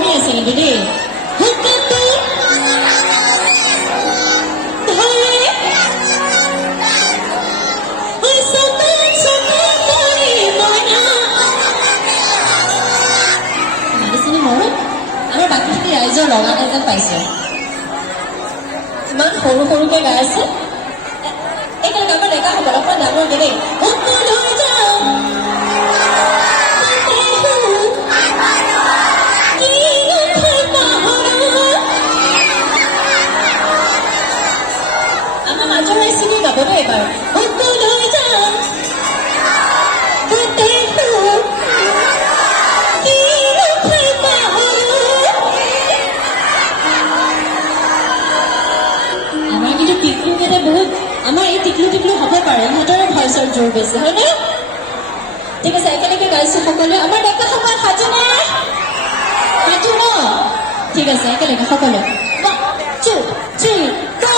মনে আছে কিন্তু রে আমাৰ বাকীখিনি ৰাইজৰ লগা নাই যেন পাইছে ইমান সৰু সৰুকে গাই আছে একেলগে আমাৰ ডেকা হ'ব অকণমান ডাঙৰ দেই আমাৰ মাজৰ ৰেচিপি গাব দেই এবাৰ বহুত আমাৰ এই টিকলু টিকলু হ'ব পাৰে ইহঁতৰে ভইচৰ জোৰ বেছি হয়নে ঠিক আছে একেলগে গাইছোঁ সকলোৱে আমাৰ ডেকাসকল সাজুনে সাজু ন ঠিক আছে একেলগে সকলোৱে 1 2 3 go